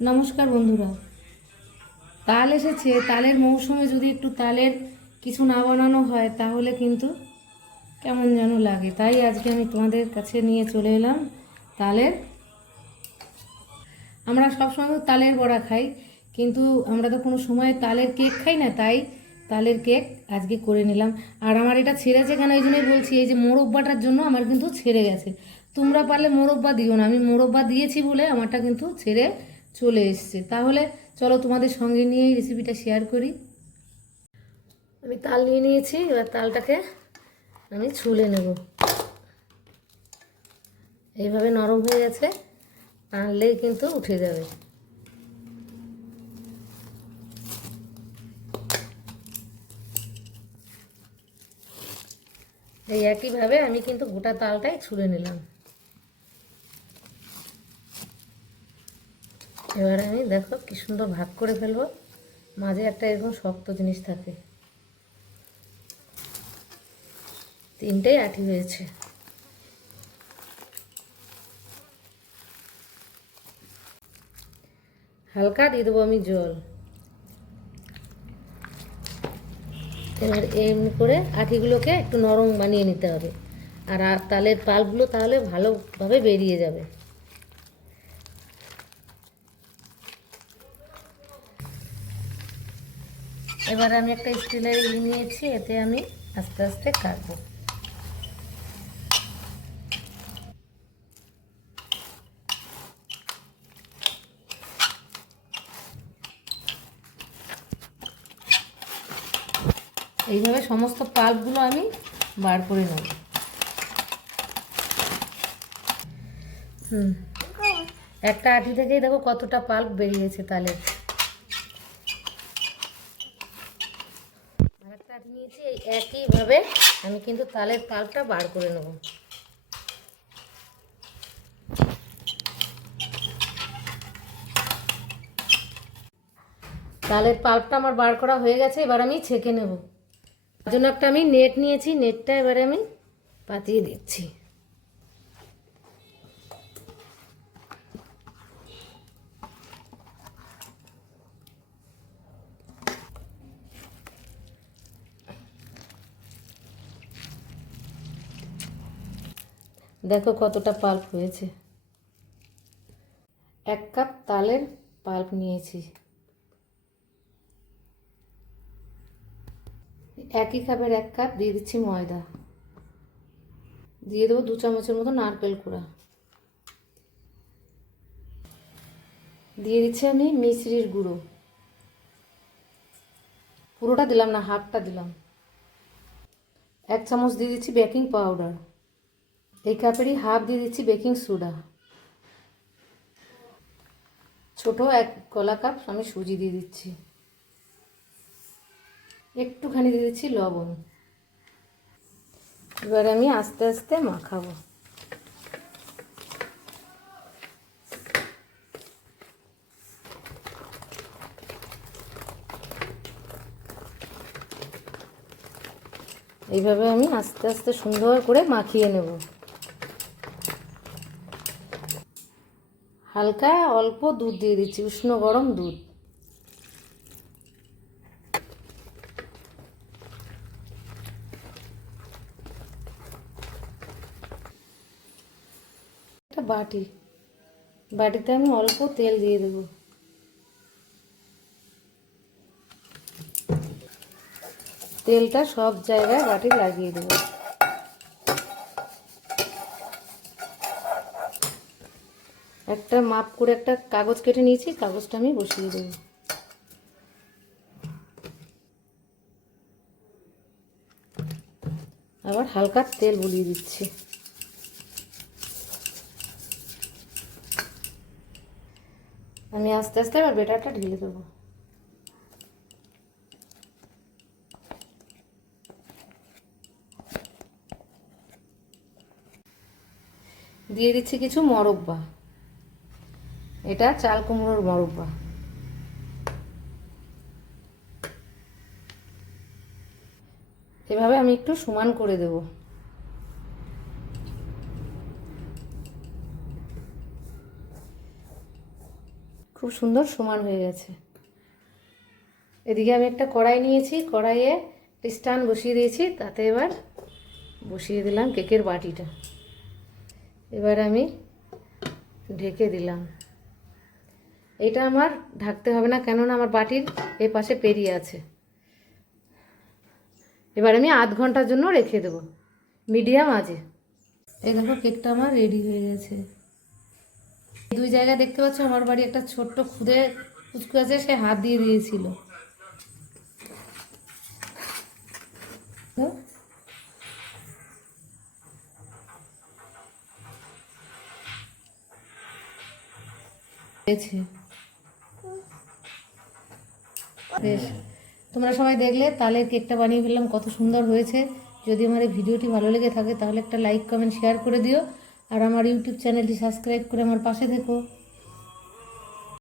নমস্কার বন্ধুরা। তাল এসেছে, তালের মৌসুমে যদি একটু তালের কিছু না বানানো হয় তাহলে কিন্তু কেমন যেন লাগে। তাই আজকে আমি তোমাদের কাছে নিয়ে চলে এলাম তালের। আমরা সবসময় তালের বড়া খাই, কিন্তু আমরা তো কোনো সময় তালের কেক খাই না, তাই তালের কেক আজকে করে নিলাম। আর আমার এটা ছেড়েছে কেন এই জন্যই বলছি, এই যে মোরব্বাটার জন্য আমার কিন্তু ছেড়ে গেছে। তোমরা পারলে মোরব্বা দিও না, আমি মোরব্বা দিয়েছি বলে আমারটা কিন্তু ছেড়ে চলে এসছে। তাহলে চলো তোমাদের সঙ্গে নিয়ে এই রেসিপিটা শেয়ার করি। আমি তাল নিয়ে নিয়েছি, এবার তালটাকে আমি ছুলে নেব। এইভাবে নরম হয়ে গেছে, আনলেই কিন্তু উঠে যাবে। এই একইভাবে আমি কিন্তু গোটা তালটাই ছুলে নিলাম। এবার আমি দেখো কি সুন্দর ভাগ করে ফেলবো। মাঝে একটা এরকম শক্ত জিনিস থাকে। তিনটেই আঁটি হয়েছে। হালকা দিয়ে দেবো আমি জল। এবার এমনি করে আঁটিগুলোকে একটু নরম বানিয়ে নিতে হবে, আর তালের পাল্পগুলো তাহলে ভালোভাবে বেরিয়ে যাবে। এবার আমি একটা স্টিলের নিয়েছি, এতে আমি আস্তে আস্তে কাটবো। এইভাবে সমস্ত পাল্পগুলো আমি বার করে নেব। একটা আঁটি থেকেই দেখো কতটা পাল্প বেরিয়েছে তালের। আর একটা আঁটি নিয়েছি, এই একইভাবে আমি কিন্তু তালের পাল্পটা বার করে নেব। তালের পাল্পটা আমার বার করা হয়ে গেছে, এবার আমি ছেঁকে নেব। তার জন্য একটা আমি নেট নিয়েছি, নেটটা এবারে আমি পাতিয়ে দিচ্ছি। দেখো কতটা পাল্প হয়েছে। 1 কাপ তালের পাল্প নিয়েছি। একই কাপের 1 কাপ দিয়ে দিচ্ছি ময়দা। দিয়ে দেবো 2 চামচের মতো নারকেল কুড়া। দিয়ে দিচ্ছি আমি মিশ্রির গুঁড়ো। পুরোটা দিলাম না, হাফটা দিলাম। 1 চামচ দিয়ে দিচ্ছি বেকিং পাউডার। এই কাপেরই হাফ দিয়ে দিচ্ছি বেকিং সোডা। ছোট 1 কলা কাপ আমি সুজি দিয়ে দিচ্ছি। একটুখানি দিয়ে দিচ্ছি লবণ। এবার আমি আস্তে আস্তে মাখাবো। এইভাবে আমি আস্তে আস্তে সুন্দর করে মাখিয়ে নেব। হালকা অল্প দুধ দিয়ে দিচ্ছি, উষ্ণ গরম দুধ। একটা বাটিতে আমি অল্প তেল দিয়ে দেব। তেলটা সব জায়গায় বাটি লাগিয়ে দেব। একটা মাপ করে একটা কাগজ কেটে নিয়েছি, কাগজটা আমি বসিয়ে দেব। আবার হালকা তেল বুলিয়ে দিচ্ছি। আমি আস্তে আস্তে এবার ব্যাটারটা ঢেলে দেবো। দিয়ে দিচ্ছি কিছু মরব্বা। এটা চাল কুমড়োর মরব্বা। এভাবে আমি একটু সমান করে দেব। খুব সুন্দর সমান হয়ে গেছে। এদিকে আমি একটা কড়াই নিয়েছি, কড়াইয়ে স্ট্যান্ড বসিয়ে দিয়েছি, তাতে এবার বসিয়ে দিলাম কেকের বাটিটা। এবার আমি ঢেকে দিলাম। এটা আমার ঢাকতে হবে না, কেননা আমার বাটির এ পাশে পেরিয়ে আছে। এবার আমি আধ ঘন্টার জন্য রেখে দেবো মিডিয়াম আঁচে। এই দেখো কেকটা আমার রেডি হয়ে গেছে। দুই জায়গায় দেখতে পাচ্ছ আমার বাড়ি একটা ছোট্ট খুদে কুচকু আছে, সে হাত দিয়ে দিয়েছিল। বেশ, তোমরা সবাই দেখলে তালের কেকটা বানিয়ে ফেললাম, কত সুন্দর হয়েছে। যদি আমার এই ভিডিওটি ভালো লেগে থাকে তাহলে একটা লাইক কমেন্ট শেয়ার করে দিও, আর আমার ইউটিউব চ্যানেলটি সাবস্ক্রাইব করে আমার পাশে থেকো।